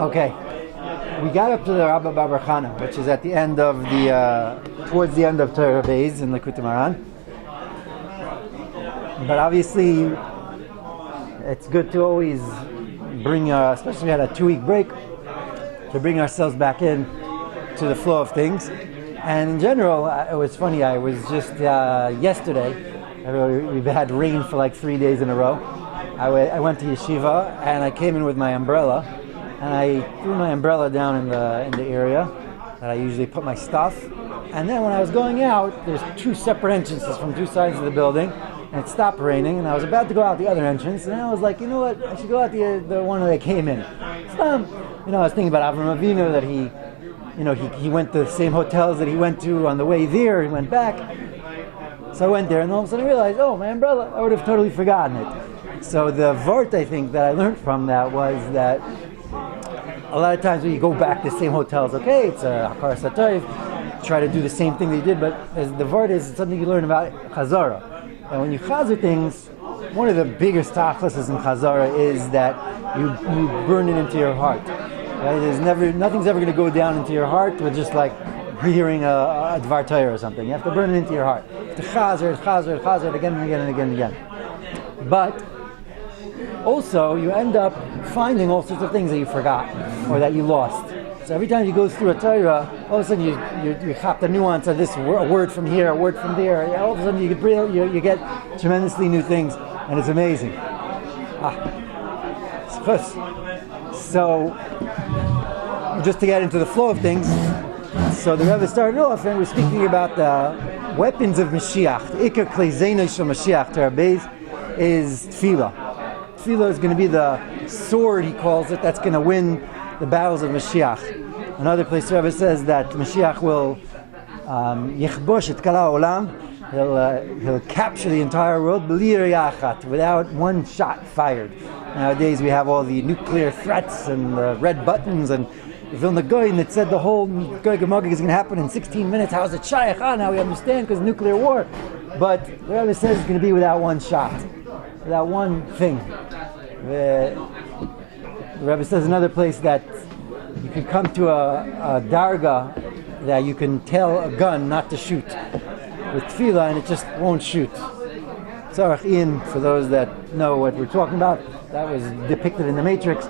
Okay, we got up to the Rabbi Baruch, which is at the end of towards the end of Torah Beis in Likutei Moharan. But obviously, it's good to always bring, especially we had a 2-week break, to bring ourselves back in to the flow of things. And in general, it was funny. I was just yesterday. We've had rain for like 3 days in a row. I went to yeshiva and I came in with my umbrella, and I threw my umbrella down in the area that I usually put my stuff. And then when I was going out, there's 2 separate entrances from 2 sides of the building, and it stopped raining, and I was about to go out the other entrance, and I was like, you know what, I should go out the one that I came in. So, I was thinking about Avram Avinu, that he went to the same hotels that he went to on the way there, he went back. So I went there, and all of a sudden I realized, oh, my umbrella, I would have totally forgotten it. So the vort, I think, that I learned from that was that a lot of times when you go back to the same hotels, okay, it's a Hakar Satoiv, try to do the same thing they did, but as the vort is something you learn about Chazara. And when you chazer things, one of the biggest tachlis in Chazara is that you burn it into your heart. Right? Nothing's ever going to go down into your heart with just like hearing a Dvar Torah or something. You have to burn it into your heart. You have to chazer it again and again and again and again. But also, you end up finding all sorts of things that you forgot or that you lost. So every time you go through a Torah, all of a sudden you have the nuance of this, a word from here, a word from there. All of a sudden you get tremendously new things, and it's amazing. So, just to get into the flow of things, so the Rebbe started off and we're speaking about the weapons of Mashiach. The Ikar Klei Zeino Shel Mashiach to Beis is Tefillah. Tefillah is going to be the sword, he calls it, that's going to win the battles of Mashiach. Another place the Rebbe says that Mashiach will Yichbosh et kal ha'olam, he'll capture the entire world without one shot fired. Nowadays we have all the nuclear threats and the red buttons, and Vilna Goyen that said the whole Goy Gemogig is going to happen in 16 minutes. How is it shaykh? Now we understand because nuclear war. But the Rebbe says it's going to be without one shot, without one thing. The Rebbe says another place that you can come to a darga that you can tell a gun not to shoot with tefillah and it just won't shoot. Tzarech in, for those that know what we're talking about, that was depicted in the Matrix.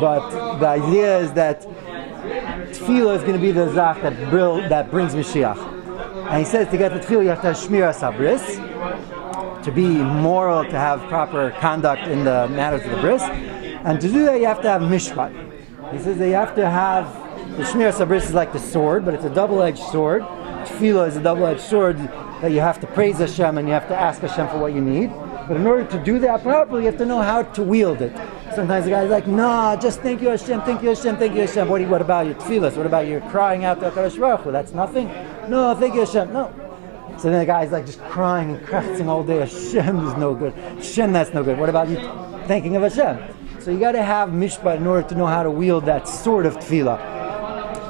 But the idea is that tefillah is going to be the zach that brings Mashiach. And he says to get the tefillah you have to have shmiras habris, to be moral, to have proper conduct in the matters of the bris. And to do that you have to have mishpat. He says that you have to have, the shmiras habris is like the sword, but it's a double-edged sword. Tefillah is a double-edged sword that you have to praise Hashem and you have to ask Hashem for what you need. But in order to do that properly, you have to know how to wield it. Sometimes the guy's like, nah, just thank you Hashem, thank you Hashem, thank you Hashem. What about your tefillah? What about your crying out to HaKadosh Baruch Hu? That's nothing? No, thank you Hashem. No. So then the guy's like just crying and kratzing all day. Hashem is no good. Hashem, that's no good. What about you thanking of Hashem? So you got to have mishpat in order to know how to wield that sword of tefillah.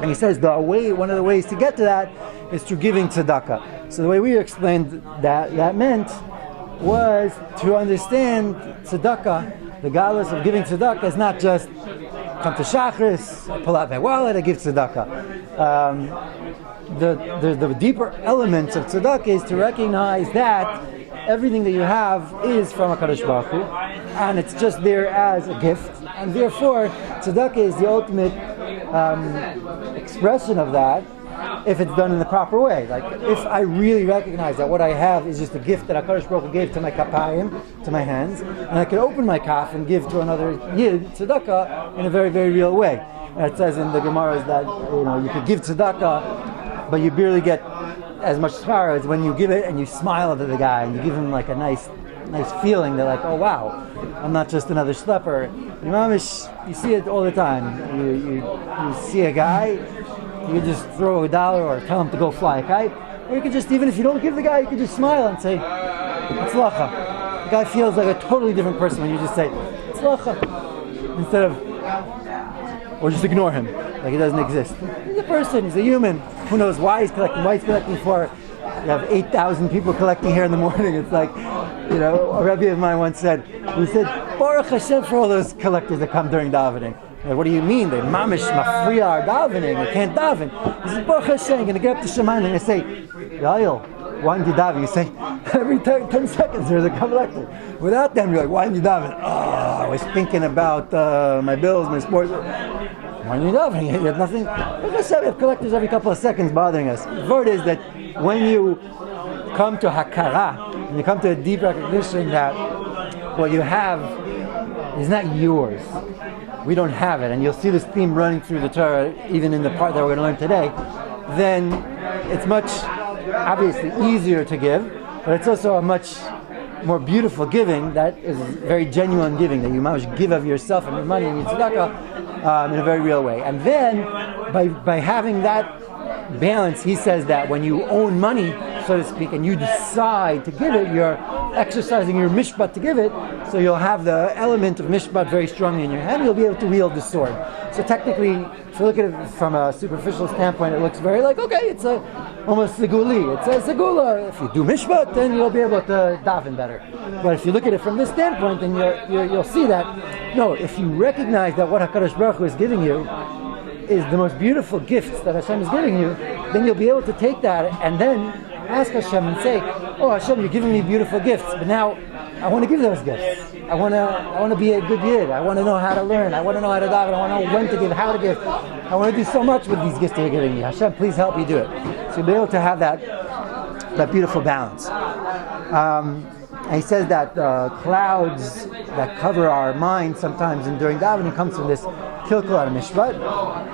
And he says one of the ways to get to that is through giving tzedakah. So the way we explained that meant was to understand tzedakah, the galus of giving tzedakah is not just come to Shachris, I pull out my wallet, I give tzedakah. The deeper elements of tzedakah is to recognize that everything that you have is from HaKadosh Baruch Hu, and it's just there as a gift, and therefore tzedakah is the ultimate expression of that if it's done in the proper way. Like if I really recognize that what I have is just a gift that HaKadosh Baruch Hu gave to my kapayim, to my hands, and I can open my kaf and give to another yid tzedakah in a very, very real way. And it says in the Gemara is that you could give tzedakah, but you barely get as much schar as when you give it and you smile at the guy and you give him like a nice feeling. They're like, oh wow, I'm not just another schlepper. You see it all the time. You see a guy, you just throw a dollar or tell him to go fly a kite, or you can just, even if you don't give the guy, you can just smile and say tzlacha. The guy feels like a totally different person when you just say tzlacha instead of, or just ignore him like he doesn't exist. He's a person, he's a human. Who knows why he's collecting for? you have 8,000 people collecting here in the morning. It's like, a Rabbi of mine once said, Baruch Hashem for all those collectors that come during davening. What do you mean? They mamish mafriya are davening. They can't daven. He says, Baruch Hashem, you're going to get up to Shemayim and they say, Yael, why didn't you daven? You say, every 10 seconds there's a collector. Without them, you're like, why didn't you daven? Oh, I was thinking about my bills, my sports. Why didn't you daven? You had nothing. Baruch Hashem, we have collectors every couple of seconds bothering us. The word is that when you come to hakara, when you come to a deep recognition that what you have is not yours. We don't have it, and you'll see this theme running through the Torah, even in the part that we're going to learn today, then it's much, obviously, easier to give, but it's also a much more beautiful giving that is very genuine giving, that you must give of yourself and your money and your tzedakah in a very real way. And then, by having that balance, he says that when you own money, so to speak, and you decide to give it, you're exercising your mishpat to give it, so you'll have the element of mishpat very strongly in your hand, you'll be able to wield the sword. So technically, if you look at it from a superficial standpoint, it looks very like, okay, it's almost seguli, it's a segula. If you do mishpat, then you'll be able to daven better. But if you look at it from this standpoint, then you'll see that, no, if you recognize that what HaKadosh Baruch Hu is giving you is the most beautiful gifts that Hashem is giving you, then you'll be able to take that and then ask Hashem and say, oh Hashem, you're giving me beautiful gifts, but now I want to give those gifts. I want to be a good yid. I want to know how to learn. I want to know how to daven. I want to know when to give, how to give. I want to do so much with these gifts that you're giving me. Hashem, please help me do it. So you'll be able to have that beautiful balance. And he says that clouds that cover our mind sometimes and during davening comes from this kilkul and mishpat.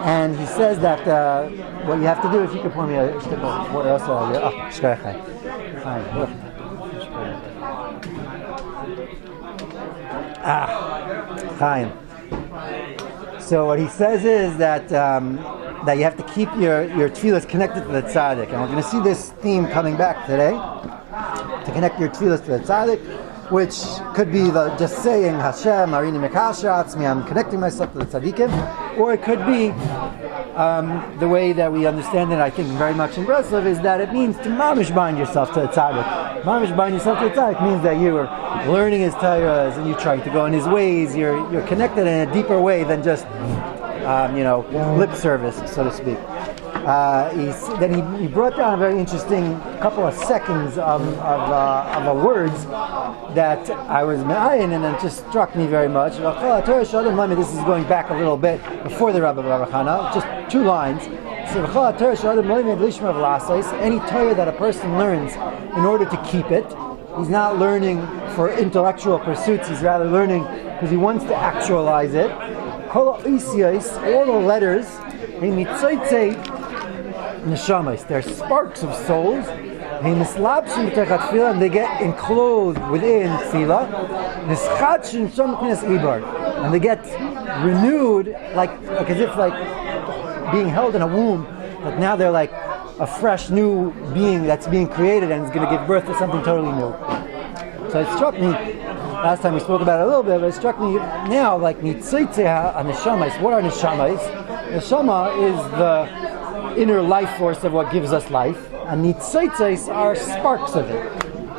And he says that what you have to do, if you could pour me a stick of water also, Chaim. So what he says is that that you have to keep your tefillas connected to the tzaddik. And we're going to see this theme coming back today, to connect your tefillas to the tzaddik, which could be just saying Hashem, Arini Mekasha Atzmi, I'm connecting myself to the tzaddikim, or it could be the way that we understand it, I think very much in Breslov, is that it means to mamish bind yourself to the tzaddik. Mamish bind yourself to the tzaddik means that you are learning his Torahs and you're trying to go in his ways, you're connected in a deeper way than just lip service, so to speak. Then he brought down a very interesting couple of seconds of words that I was me'ayin, and it just struck me very much. This is going back a little bit before the Rabbi Baruch, just 2 lines. So, any Torah that a person learns in order to keep it, he's not learning for intellectual pursuits, he's rather learning because he wants to actualize it. All the letters, they're sparks of souls, and they get enclosed within tefillah, and they get renewed like as if being held in a womb, but now they're like a fresh new being that's being created and is going to give birth to something totally new. So it struck me, last time we spoke about it a little bit, but it struck me now, like nitzitzeh neshamas. What are neshamas? Neshama is the inner life force of what gives us life, and nitzitzes are sparks of it.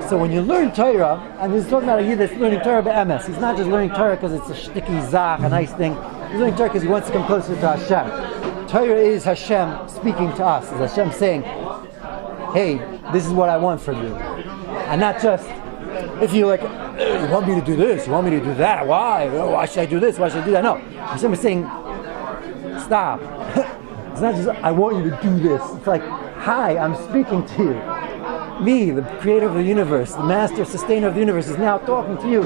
So when you learn Torah, and he's talking about a yid that's learning Torah be'emes, he's not just learning Torah because it's a shticky zach, a nice thing. He's learning Torah because he wants to come closer to Hashem. Torah is Hashem speaking to us. It's Hashem saying, hey, this is what I want from you. And not just, if you you want me to do this, you want me to do that, why? Why should I do this? Why should I do that? No. Hashem is saying, stop. It's not just, I want you to do this. It's like, hi, I'm speaking to you. Me, the creator of the universe, the master, sustainer of the universe, is now talking to you.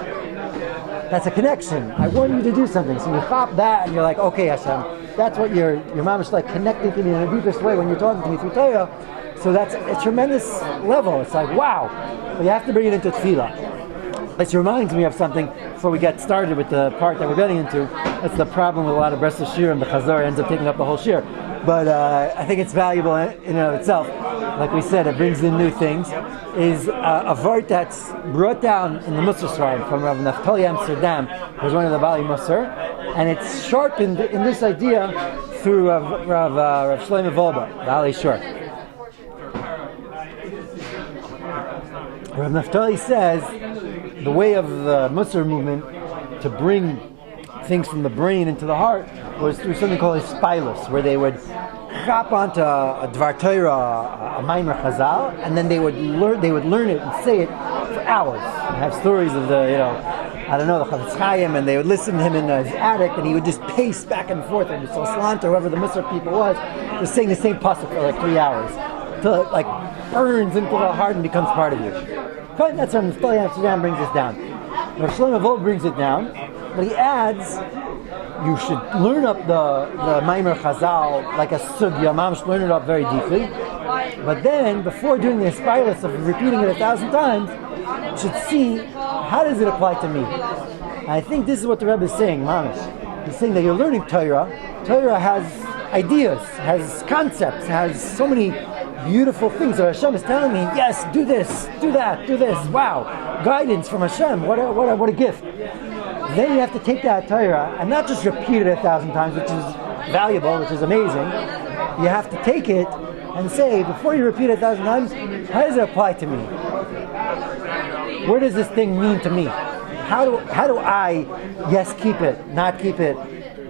That's a connection. I want you to do something. So you hop that and you're like, okay, Hashem, that's what your mom is connecting to me in the deepest way when you're talking to me through Torah. So that's a tremendous level. It's like, wow. But you have to bring it into tefillah. This reminds me of something before we get started with the part that we're getting into. That's the problem with a lot of Breslov Shiur, and the Chazor ends up taking up the whole Shiur. But I think it's valuable in and of itself. Like we said, it brings in new things. Is a vart that's brought down in the Musar Sfarim from Rav Naftali Amsterdam, who's one of the Bali Musar, and it's sharpened in this idea through Rav Shlomo Wolbe, the Ali Shur. Rav Naftali says the way of the Musar movement to bring things from the brain into the heart was through something called a spilus, where they would chop onto a Dvar Torah, a Maimer Chazal, and then they would learn it and say it for hours. And have stories of the the Chafetz Chaim, and they would listen to him in his attic, and he would just pace back and forth, and the Soslant or whoever the Musar people was, just saying the same pasuk for like 3 hours, until it like burns into the heart and becomes part of you. But that's when Naftali Amsterdam brings this down. Rav Shlomo Volk brings it down, but he adds, you should learn up the Maimer Chazal like a sugya, mamish, learn it up very deeply. But then, before doing the spilus of repeating it 1,000 times, you should see, how does it apply to me? And I think this is what the Rebbe is saying, mamish. He's saying that you're learning Torah. Torah has ideas, has concepts, has so many beautiful things. So Hashem is telling me, yes, do this, do that, do this. Wow, guidance from Hashem. What a gift. Then you have to take that Torah and not just repeat it 1,000 times, which is valuable, which is amazing. You have to take it and say, before you repeat it 1,000 times, how does it apply to me? What does this thing mean to me? How do I, yes, keep it, not keep it?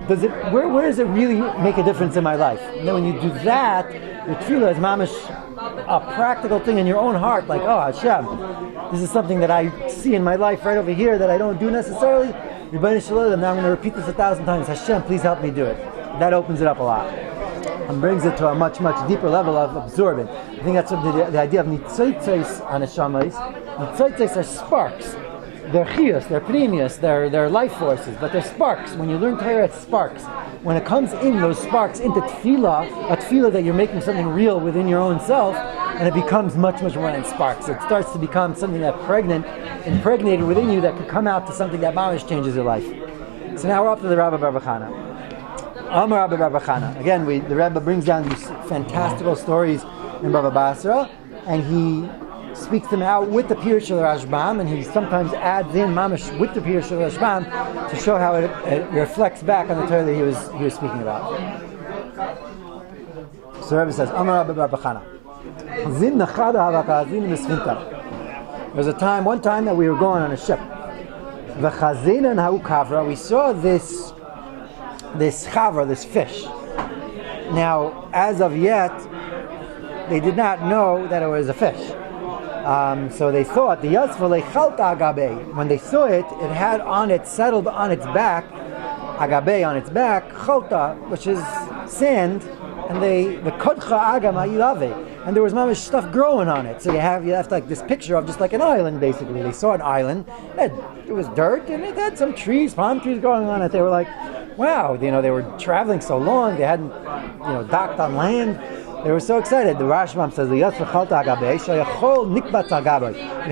Where does it really make a difference in my life? And then when you do that, the tefillah is mamish, a practical thing in your own heart, like, oh Hashem, this is something that I see in my life right over here that I don't do necessarily. Rebbeinu Shalom, now I'm going to repeat this 1,000 times. Hashem, please help me do it. That opens it up a lot and brings it to a much, much deeper level of absorbing. I think that's what the idea of nitzotzos on neshamas. Nitzotzos are sparks. They're chiyus, they're pnimius, they're life forces, but they're sparks. When you learn Torah, it's sparks. When it comes in, those sparks, into tefillah, a tefillah that you're making something real within your own self, and it becomes much, much more than sparks. It starts to become something that's impregnated within you that could come out to something that mamish changes your life. So now we're up to the Rabbi Bar Chana. Amar Rabbi Bar Chana. Again, the Rabbi brings down these fantastical stories in Bava Basra, and he speaks them out with the Pirush of the Rashbam, and he sometimes adds in mamish with the Pirush of the Rashbam to show how it reflects back on the Torah that he was speaking about. So the Rebbe says, Amar Rabbi Bar Chana. There was one time that we were going on a ship. We saw this chavra, this fish. Now, as of yet, they did not know that it was a fish. So they thought, when they saw it, it had settled on its back, agabe on its back, chalta, which is sand, and the kodcha aga ma'ilave, and there was mamish stuff growing on it. So you have like this picture of just like an island, basically. They saw an island, it was dirt, and it had some trees, palm trees growing on it. They were like, wow, they were traveling so long, they hadn't, docked on land. They were so excited. The Rashbam says, it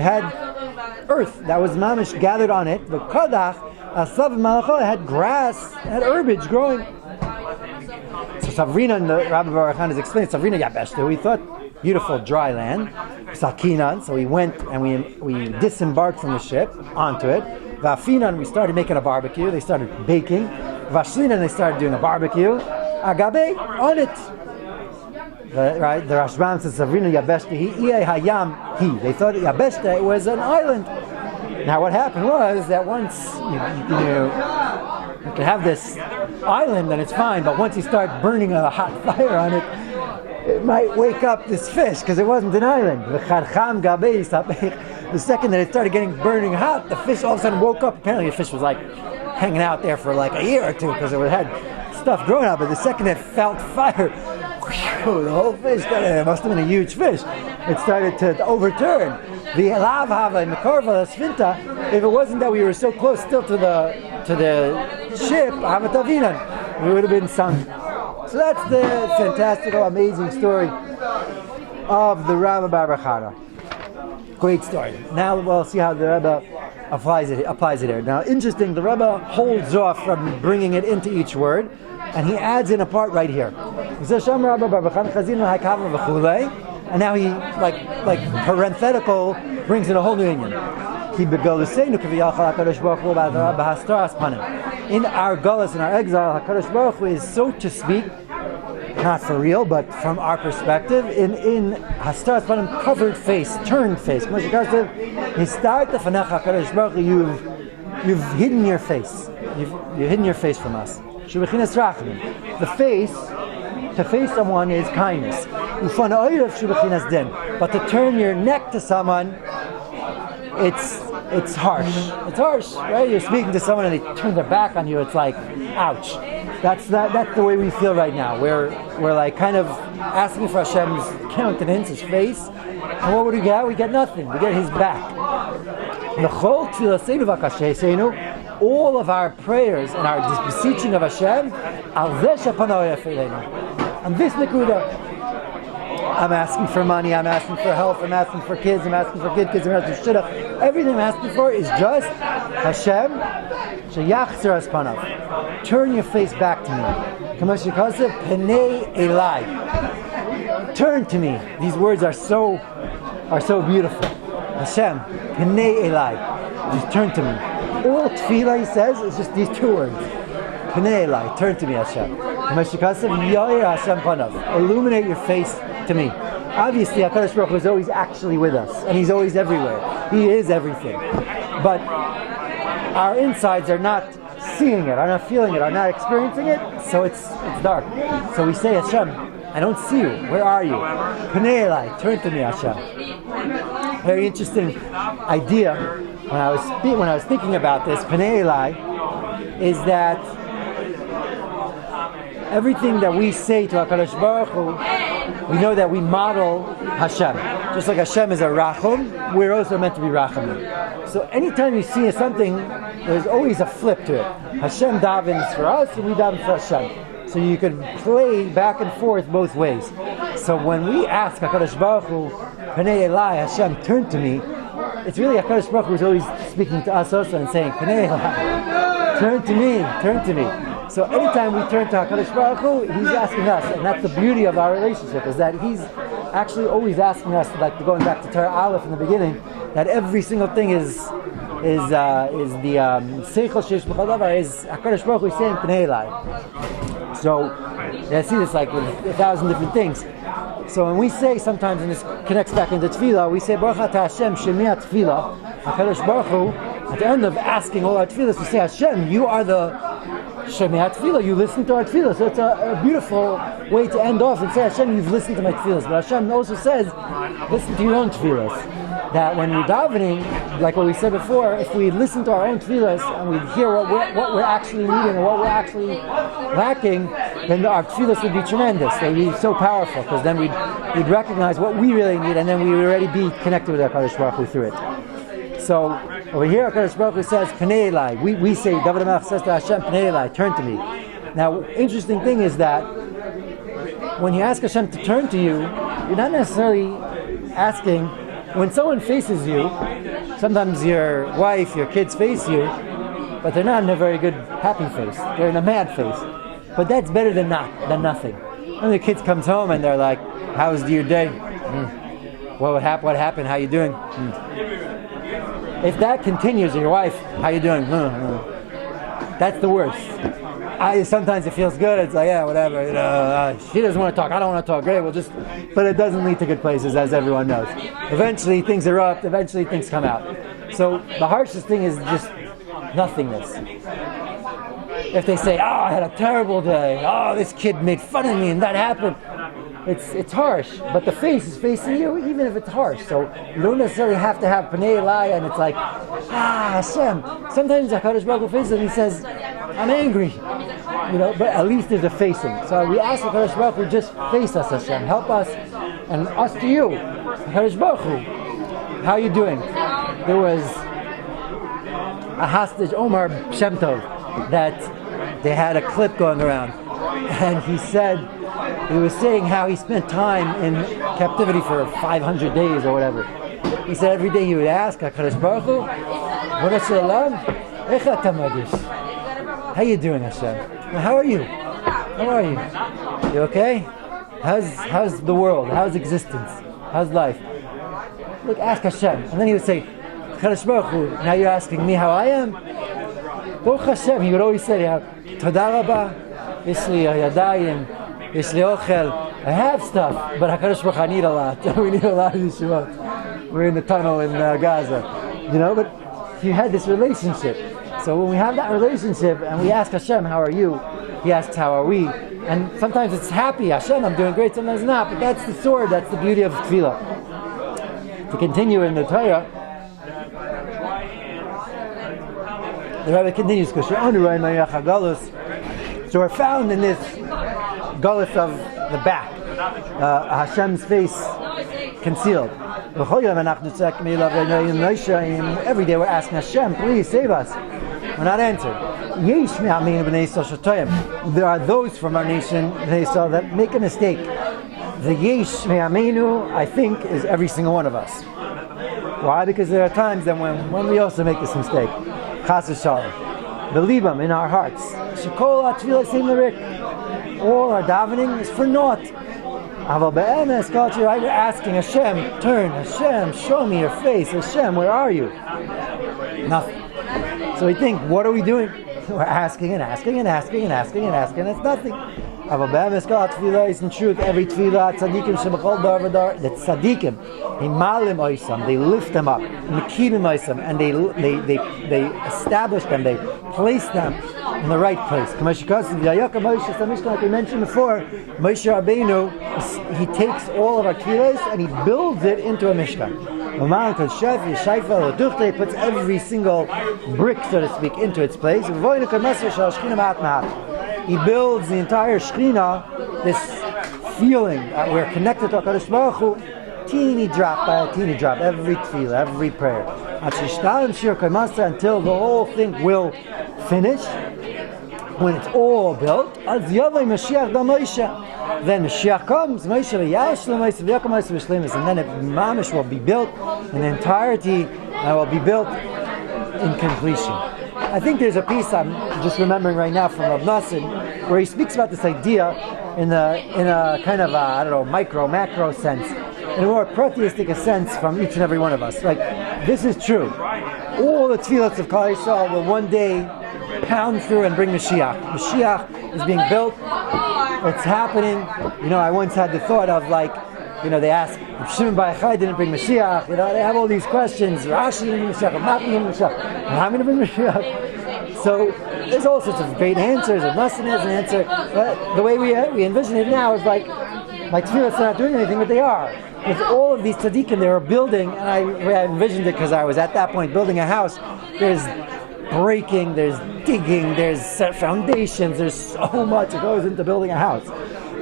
had earth that was mamish gathered on it. The kodach, it had grass, it had herbage growing. So Savrina, and the Rabbi Bar Chana is explaining, Savrina Yabeshta, we thought beautiful dry land. Sakinan, so we went and we disembarked from the ship onto it. Vafinan, we started making a barbecue. They started baking. Vashlinan, they started doing a barbecue. Agabe, on it. The Rashbam says, Savrina Yabeshta, hayam, they thought Yabeshta was an island. Now what happened was that once you can have this island and it's fine, but once you start burning a hot fire on it, it might wake up this fish because it wasn't an island. The second that it started burning hot, the fish all of a sudden woke up. Apparently the fish was like hanging out there for like a year or two because it had stuff growing out, but the second it felt fire, the whole fish it must have been a huge fish. It started to overturn. The lavhava and the korva sfinta, if it wasn't that we were so close still to the ship, havatavinan, we would have been sunk. So that's the fantastical, amazing story of the Rabbi Bar Chana. Great story. Now we'll see how the Rebbe applies it here. Now, interesting, the Rebbe holds off from bringing it into each word, and he adds in a part right here. He says, Sham Rabbi Bar Chana chazinu haikavah v'chulei, and now he, like parenthetical, brings in a whole new union. In our gullus, in our exile, HaKadosh Baruch Hu is, so to speak, not for real, but from our perspective, in Hastar Panim, covered face, turned face. You've hidden your face. You've hidden your face from us. The face, to face someone is kindness. But to turn your neck to someone, it's harsh. It's harsh, right? You're speaking to someone and they turn their back on you. It's like, ouch. That's the way we feel right now. We're like kind of asking for Hashem's countenance, His face. And what would we get? We get nothing. We get His back. All of our prayers and our beseeching of Hashem, on this nekuda, I'm asking for money, I'm asking for health, I'm asking for kids, I'm asking for kids, I'm asking for shidduch. Everything I'm asking for is just Hashem, sheyachzer aspanav. Turn your face back to me. Kamashikasev penei elai. Turn to me. These words are so beautiful. Hashem, penei elai. Just turn to me. All tefillah, he says, is just these two words. Penei elai. Turn to me, Hashem. Kamashikasev yair Hashem panav. Illuminate your face to me. Obviously, HaKadosh Baruch Hu is always actually with us, and He's always everywhere. He is everything. But our insides are not seeing it, are not feeling it, are not experiencing it, so it's dark. So we say, Hashem, I don't see you. Where are you? Penei elai, turn to me, Hashem. Very interesting idea when I was thinking about this. Penei elai is that everything that we say to HaKadosh Baruch Hu, we know that we model Hashem. Just like Hashem is a Rachum, we're also meant to be Rachamim. So anytime you see something, there's always a flip to it. Hashem davens for us, and we daven for Hashem. So you could play back and forth both ways. So when we ask HaKadosh Baruch Hu, Penei elai, Hashem, turn to me, it's really HaKadosh Baruch Hu who's always speaking to us also and saying, Penei elai, turn to me, turn to me. So anytime we turn to HaKadosh Baruch Hu, He's asking us, and that's the beauty of our relationship, is that He's actually always asking us, like going back to Torah Aleph in the beginning, that every single thing is the seichel sheish b'chol davar, is HaKadosh Baruch Hu saying Penei elai. So I see this like with 1,000 different things. So when we say sometimes, and this connects back into tefillah, we say Baruch Atah Hashem Shemiat Tefillah. HaKadosh Baruch Hu, at the end of asking all our tefillahs, we say Hashem, you are the Shemiat Tefillah, you listen to our tefillah. So it's a beautiful way to end off and say, Hashem, you've listened to my tefillahs. But Hashem also says, listen to your own tefillahs. That when we're davening, like what we said before, if we listen to our own tefillahs and we hear what we're actually needing and what we're actually lacking, then our tefillahs would be tremendous. They would be so powerful, because then we'd recognize what we really need, and then we would already be connected with HaKadosh Baruch Hu through it. So over here, HaKadosh Baruch Hu says, Penei elai. We say, David HaMelech says to Hashem, Penei elai, turn to me. Now, interesting thing is that when you ask Hashem to turn to you, you're not necessarily asking. When someone faces you, sometimes your wife, your kids face you, but they're not in a very good, happy face. They're in a mad face. But that's better than nothing. When the kids comes home and they're like, "How was your day? What happened? How you doing?" If that continues, and your wife, "How you doing?" That's the worst. Sometimes it feels good. It's like, yeah, whatever. She doesn't want to talk. I don't want to talk. Great. But it doesn't lead to good places, as everyone knows. Eventually, things erupt. Eventually, things come out. So the harshest thing is just nothingness. If they say, "Oh, I had a terrible day. Oh, this kid made fun of me, and that happened," it's harsh. But the face is facing you, even if it's harsh. So you don't necessarily have to have Penei elai, and it's like, Hashem. Sometimes HaKadosh Baruch Hu faces and He says, "I'm angry," but at least there's a facing. So we ask HaKadosh Baruch Hu, just face us, Hashem, help us, and us to you. HaKadosh Baruch Hu, how are you doing? There was a hostage, Omar Shem Tov, that they had a clip going around, and he was saying how he spent time in captivity for 500 days or whatever. He said every day he would ask HaKadosh Baruch Hu, how you doing, Hashem? How are you? How are you? You okay? How's the world? How's existence? How's life? Look, ask Hashem. And then he would say, HaKadosh Baruch Hu, now you're asking me how I am? Baruch Hashem, he would always say, Toda Rabba, Isli Yadayim, Yesh li ochel. I have stuff, but HaKadosh Baruch Hu, I need a lot. We need a lot of yeshivot. We're in the tunnel in Gaza, but you had this relationship. So when we have that relationship and we ask Hashem, how are you? He asks, how are we? And sometimes it's happy, Hashem, I'm doing great, sometimes not. But that's the sword, that's the beauty of tefillah. To continue in the Torah, the Rabbi continues, so we're found in this gullus of the back, Hashem's face concealed. Every day we're asking Hashem, please save us. We're not answered. There are those from our nation that make a mistake. The yesh me'amenu, I think, is every single one of us. Why? Because there are times then when we also make this mistake. Chas v'shalom. Believe them in our hearts. Shekol ha'tfilah seim l'rik. All our davening is for naught. Aval be'emes, we're asking Hashem, turn, Hashem, show me your face. Hashem, where are you? Nothing. So we think, what are we doing? We're asking and asking and asking and asking and asking, and it's nothing. Aval be'emes, tefillah is in truth, every tefillah, tzadikim shebechol dar v'dar, the tzadikim, himalim oisam, they lift them up, mekibim oisam, and they establish them, they place them in the right place. Like we mentioned before, Moshe Rabbeinu, he takes all of our tefillahs and he builds it into a mishkan. He puts every single brick, so to speak, into its place. He builds the entire Shekhinah, this feeling that we're connected to HaKadosh Baruch Hu, teeny drop by a teeny drop, every tefillah, every prayer. Until the whole thing will finish. When it's all built, then Mashiach comes, and then it mamish will be built in entirety and will be built in completion. I think there's a piece I'm just remembering right now from Rav Nassim where he speaks about this idea in a kind of micro, macro sense, in a more protheistic sense from each and every one of us. Like, this is true. All the tefillahs of Klal Yisrael will one day pound through and bring Mashiach. Mashiach is being built. It's happening. I once had the thought of they ask, if Shimon Bar Yochai didn't bring Mashiach, they have all these questions. Rashi didn't bring Mashiach, I'm not bringing Mashiach, and I'm going to bring Mashiach. So there's all sorts of great answers, and Muslim has an answer. But the way we envision it now is like tefillahs are not doing anything, but they are. With all of these tzaddikim they were building, and I envisioned it because I was at that point building a house. There's breaking, there's digging, there's foundations, there's so much that goes into building a house.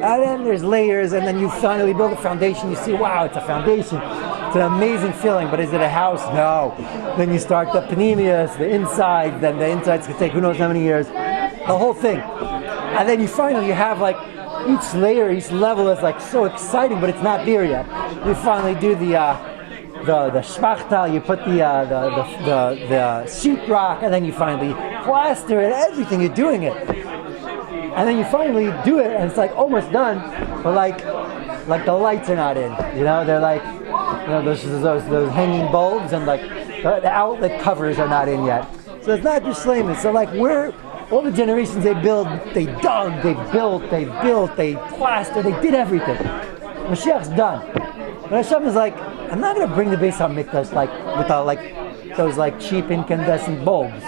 And then there's layers, and then you finally build a foundation, you see, wow, it's a foundation. It's an amazing feeling, but is it a house? No. Then you start the panemius, the inside, then the insides could take who knows how many years. The whole thing. And then you have each layer, each level is so exciting, but it's not there yet. You finally do the shmachtal, you put the sheetrock, and then you finally plaster it, everything, you're doing it. And then you finally do it, and it's almost done, but the lights are not in. They're those hanging bulbs, and the outlet covers are not in yet. So it's not just shleimus. So all the generations they build, they dug, they built, they plastered, they did everything. Mashiach's done. But Hashem is I'm not going to bring the Beis HaMikdash with those cheap incandescent bulbs.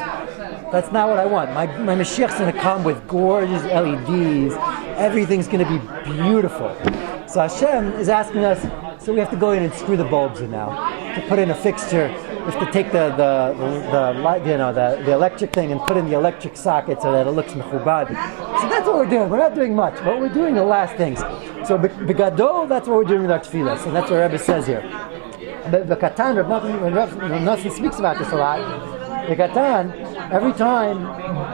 That's not what I want. My Mashiach's going to come with gorgeous LEDs. Everything's going to be beautiful. So Hashem is asking us, so we have to go in and screw the bulbs in now. To put in a fixture, we have to take the electric thing and put in the electric socket so that it looks mechubad. So that's what we're doing. We're not doing much, but we're doing the last things. So begadol, that's what we're doing with our tefillahs, and that's what Rabbi says here. Bekatan, Rav Nassim speaks about this a lot. Bekatan, every time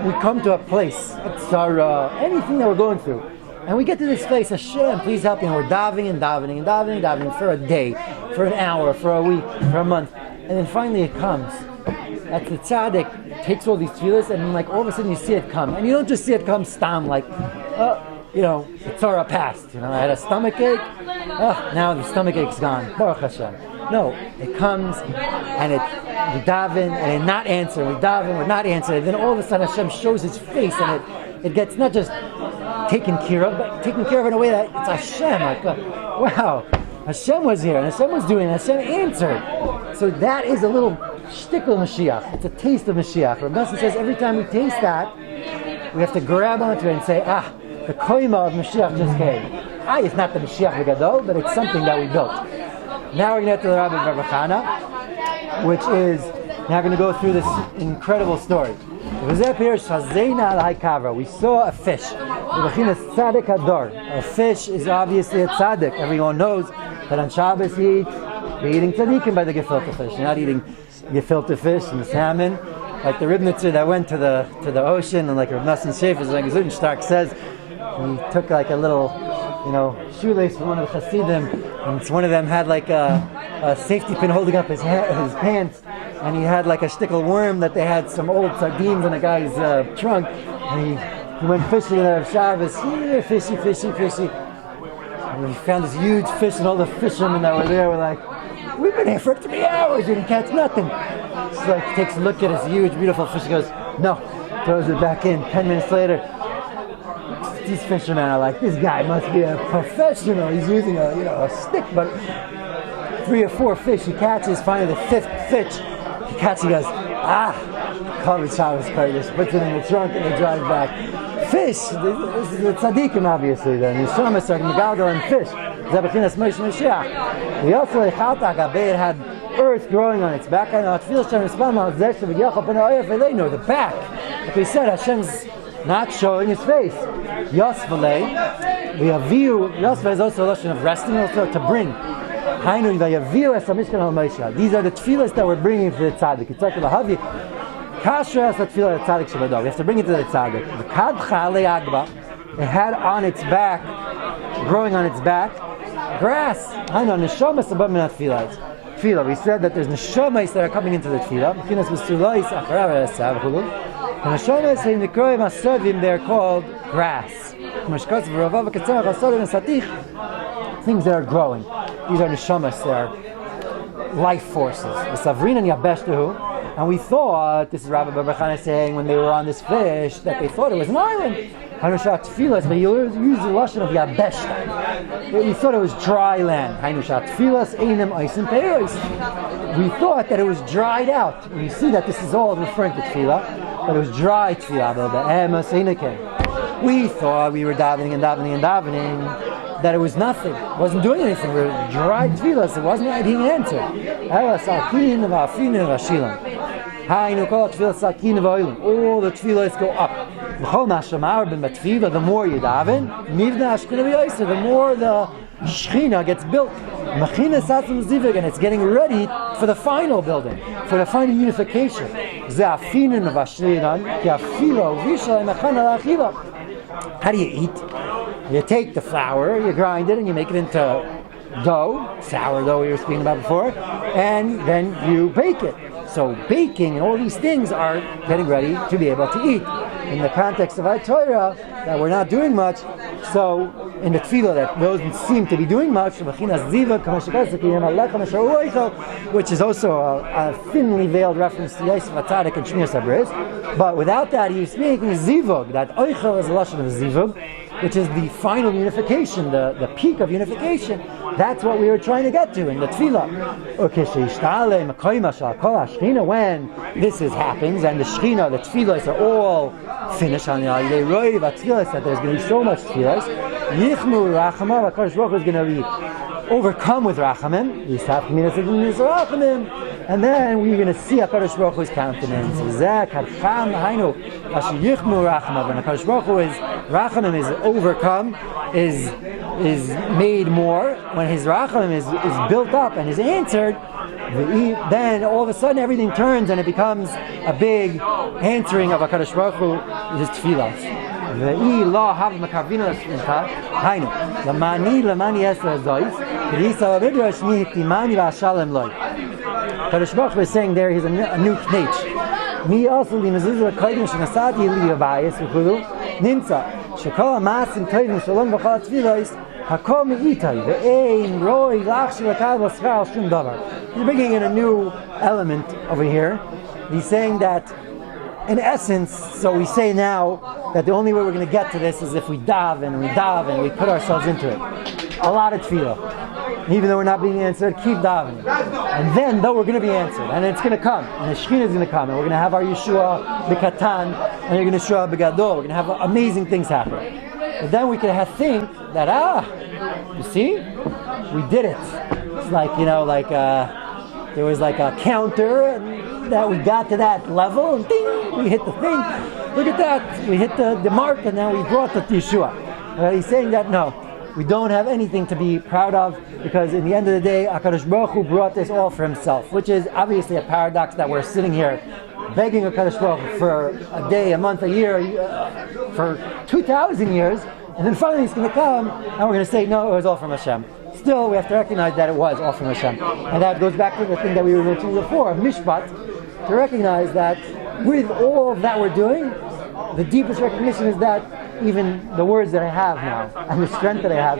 we come to a place, it's our anything that we're going through, and we get to this place, Hashem, please help me, and we're davening and davening and davening and davening for a day, for an hour, for a week, for a month, and then finally it comes. That's the tzaddik takes all these tefillahs, and all of a sudden you see it come, and you don't just see it come stam the Torah passed. I had a stomach ache. Now the stomach ache's gone. Baruch Hashem. No, it comes and we daven and it's not answered. We daven, we're not answered. And then all of a sudden Hashem shows His face, and it gets not just taken care of, but taken care of in a way that it's Hashem. Like, wow, Hashem was here, and Hashem was doing it, and Hashem answered. So that is a little shtickle Mashiach. It's a taste of Mashiach. Rabbi says every time we taste that, we have to grab onto it and say, the koima of Mashiach just came. It's not the Mashiach V'Gadol, but it's something that we built. Now we're going to get to the Rabbi Barbachana, which is now going to go through this incredible story. We saw a fish. A fish is obviously a tzaddik. Everyone knows that on Shabbos you're eating tzaddikim by the gefilte fish. You're not eating gefilte fish and salmon. Like the Ribnitzer that went to the ocean, and like Rav Nosson Schaefer, like Zudenstock says, he took like a little, shoelace from one of the Hasidim, and one of them had like a safety pin holding up his pants, and he had like a shtickle worm that they had some old sardines in a guy's trunk, and he went fishing there of Shabbos, fishy, and he found this huge fish, and all the fishermen that were there were like, we've been here for 3 hours, didn't catch nothing. So like he takes a look at his huge, beautiful fish, he goes, no, throws it back in. 10 minutes later, these fishermen are like, this guy must be a professional. He's using a stick, but 3 or 4 fish he catches. Finally, the 5th fish he catches. He goes, Kavod Shabbos Kodesh. Puts it in the trunk and they drive back. Fish. This is the tzaddikim, obviously. The neshamas are megalgal and fish. Zabechinas Moshe Mashiach. The also it had earth growing on its back. I know the back. Like we said, Hashem's not showing his face. Yosvale, Yosvale is also a lesson of resting, also to bring. These are the tefillas that we're bringing to the tzaddik. It's like the havi. Kasher has the tefillah tzaddik shabadog. We have to bring it to the tzaddik. It had on its back, growing on its back, grass. I know neshamas above minat tefillah. We said that there's neshamas that are coming into the tefillah. And they're called grass. Things that are growing. These are neshamas, they are life forces. And we thought, this is Rabbi Barbachana saying, when they were on this fish, that they thought it was an island. But you used the lashon of yabeshta. We thought it was dry land. We thought that it was dried out. We see that this is all referring to tefillah, but it was dry tefillah. We thought we were davening that it was nothing. It wasn't doing anything. We were dry tefillah, so it wasn't being answered. All the tefillahs go up. The more you daven, the more the Scheiner gets built. And it's getting ready for the final building, for the final unification. How do you eat? You take the flour, you grind it, and you make it into dough, sourdough we were speaking about before, and then you bake it. So baking and all these things are getting ready to be able to eat. In the context of our Torah, that we're not doing much, so in the tefillah that doesn't seem to be doing much, which is also a thinly veiled reference to Yosef HaTzadik and Shmir Sabris. But without that, he's speaking zivug. That oichel is a lashon of zivug, which is the final unification, the peak of unification. That's what we were trying to get to in the tefillah. When this happens, and the Scheiner, the tefillahs are all finished on the Yoeli, that there's going to be so much tefillahs, Yichmu Rachama, HaKadosh Baruch Hu is going to be overcome with Rachamim, and then we're going to see HaKadosh Baruch Hu's countenance. When HaKadosh Baruch Hu is Rachamim is overcome, is made more, when his Rachamim is built up and is answered, then all of a sudden everything turns and it becomes a big answering of HaKadosh Baruch Hu, his tefillah. HaKadosh Baruch Hu is saying there he's a new knech. Mi also li mezuzah kodim shenasati li Bais nimtza shekol ha'masim tovim shalom v'chol ha'tfilos hakol me'itai ve'ein roi lachshi l'kal v'schar shum davar. He's bringing in a new element over here. He's saying that in essence, so we say now that the only way we're going to get to this is if we dive and we put ourselves into it. A lot of tefillah. Even though we're not being answered, keep davening. And then, though, we're going to be answered. And it's going to come. And the Scheiner is going to come. And we're going to have our Yeshua b'katan. And you're going to Yeshua b'gadol. We're going to have amazing things happen. But then we can think that, you see? We did it. It's like, there was like a counter and that we got to that level and ding, we hit the thing. Look at that. We hit the mark and now we brought the Yeshua. He's saying that no, we don't have anything to be proud of because in the end of the day, HaKadosh Baruch Hu brought this all for himself, which is obviously a paradox that we're sitting here begging HaKadosh Baruch Hu for a day, a month, a year, for 2,000 years, and then finally he's going to come and we're going to say, no, it was all from Hashem. Still, we have to recognize that it was all from Hashem. And that goes back to the thing that we were mentioning before, Mishpat, to recognize that with all that we're doing, the deepest recognition is that even the words that I have now, and the strength that I have,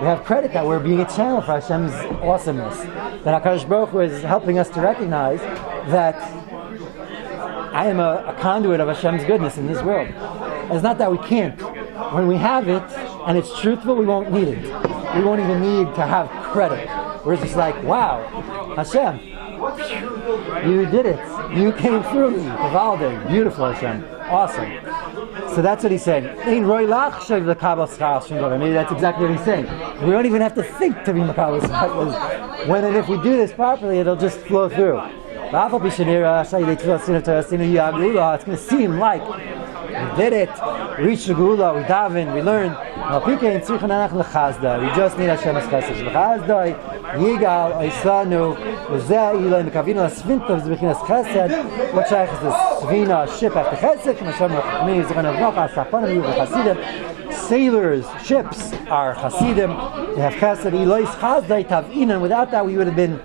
we have credit that we're being a channel for Hashem's awesomeness. That HaKadosh Baruch Hu is helping us to recognize that I am a conduit of Hashem's goodness in this world. It's not that we can't. When we have it, and it's truthful, we won't need it. We won't even need to have credit. We're just like, wow, Hashem, you did it. You came through me. Kavalde, beautiful Hashem. Awesome. So that's what he's saying. Maybe that's exactly what he's saying. We don't even have to think to be Makabel Schar. When and if we do this properly, it'll just flow through. It's going to seem like we did it, we reached the Gula, we daven, we learn. We just need Hashem's chesed. Yigal, Oislanu, Uzeh, Ilay, Mekavino, Svinta, Zbichinas chesed. What shaykh is this? Svina, ship after chesed. Hashem Rachmini, Zechana Vnocha, Saponim, Chasidim. Sailors, ships are Chasidim. They have chesed. Ilois chazdai tavinan. Without that, we would have been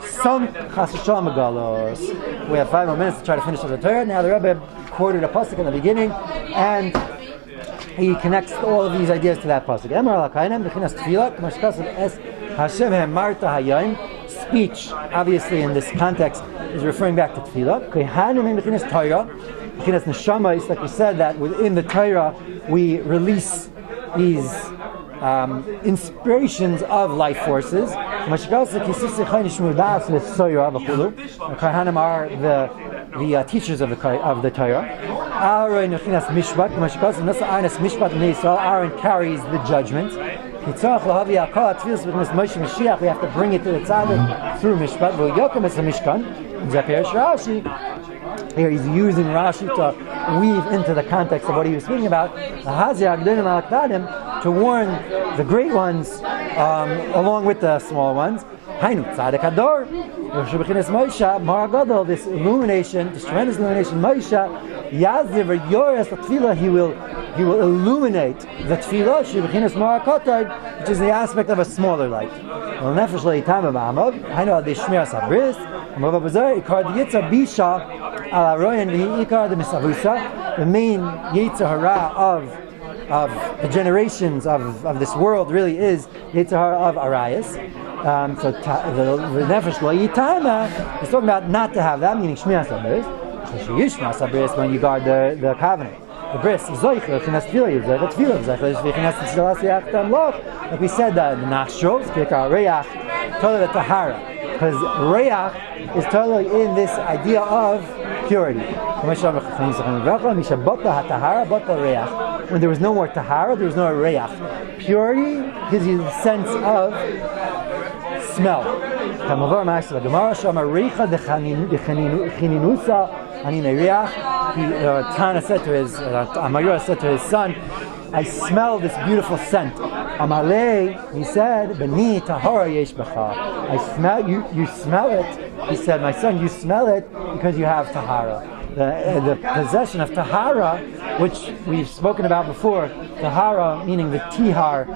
sunk. Chasisham galos. We have 5 more minutes to try to finish the Torah. Now the Rebbe quoted a pasuk in the beginning, and he connects all of these ideas to that pasuk. Emar alakainem, bechinas tefillah, k'mashkasav es Hashem hemarta hayayim. Speech, obviously in this context, is referring back to tefillah. Kehanim bechinas Torah, bechinas neshama. It's like we said that within the Torah we release these inspirations of life forces. Kehanim are the teachers of the Torah. Aaron carries the judgment. We have to bring it to the tzaddik through Mishpat. Here he's using Rashi to weave into the context of what he was speaking about. To warn the great ones along with the small ones. This illumination, this tremendous illumination, he will illuminate the tefillah, which is the aspect of a smaller light. The main Yetzer Hara of the generations of this world really is Yetzer Hara of Arayas. So the Nefesh Lo Yitama is talking about not to have that, meaning Shmiras HaBris, when you guard the covenant. The bris, like we said, the nostrils, reach, totally the tahara, because reach is totally in this idea of purity. When there was no more tahara, there was no reach. Purity gives you the sense of smell. Tana said to his, Amayur said to his son, I smell this beautiful scent. Amalei, he said, Beni tahara yesh b'cha. I smell you smell it. He said, my son, you smell it because you have tahara. The possession of tahara, which we've spoken about before, tahara meaning the tihar,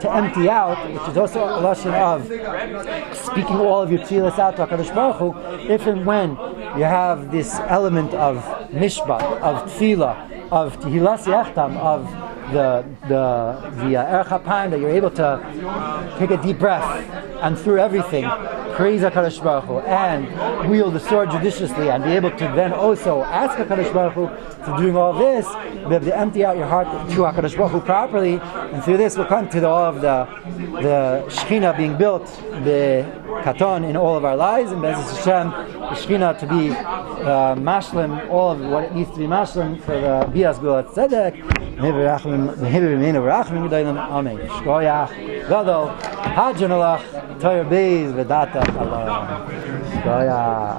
to empty out, which is also a lashon of speaking all of your tefillas out to HaKadosh Baruch Hu. If and when you have this element of mishpat, of tefillah, of tehilas yachtam, of the Erech HaPayim, that you're able to take a deep breath and through everything praise HaKadosh Baruch Hu and wield the sword judiciously and be able to then also ask HaKadosh Baruch Hu to doing all this, be able to empty out your heart to HaKadosh Baruch Hu properly, and through this we'll come to all of the Scheiner being built, the Katon in all of our lives, and Beis Hashem, the Scheiner to be mashlim, all of what it needs to be mashlim for the Bias Gulat Tzedek. Amen. Shkoyach, Gadol, Hajanalach, Torah Beis, Vedata, Allah. Shkoyach.